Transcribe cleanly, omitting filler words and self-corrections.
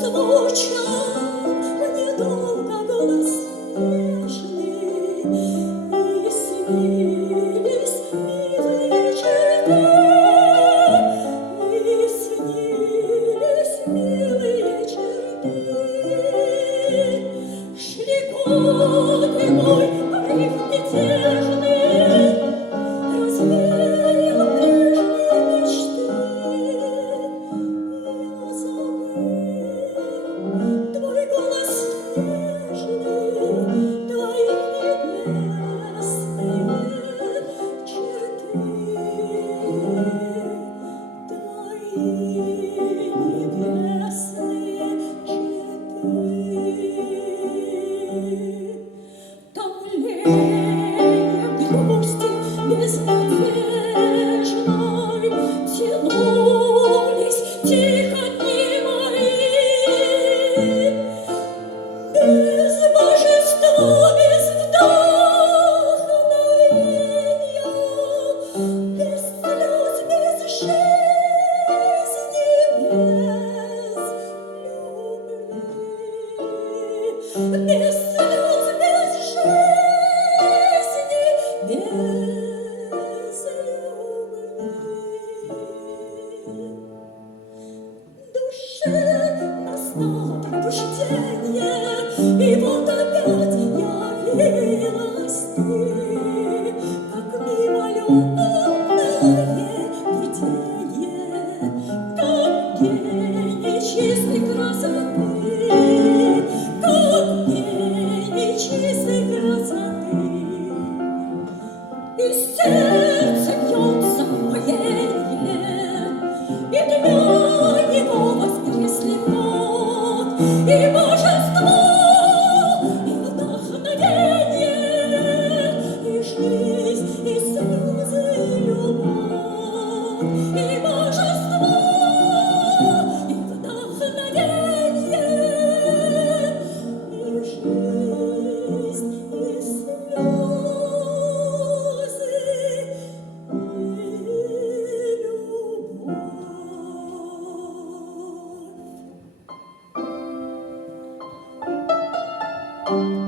звучал недолго голос нежный, и снились милые черты, и снились милые черты. Шли годы, мой порыв мятежный развеял прежние мечты. Я забыл твой голос нежный, твои небесные черты, твои небесные черты. Там лень грусти безнадежной тянулись тихо дни мои, без божества, без вдохновения, без слез, без жизни, без любви, без слез, без жизни, без любви. Душе настало пробуждение, и вот опять явилась ты, как мимолетное видение, как гений чистой красоты, как гений чистой красоты. И сердце бьется в моленье, и для него воскресли плод, и божество, и вдохновение, и жизнь, и слезы, и любовь, и божество, и вдохновение, и жизнь, и слезы, и любовь.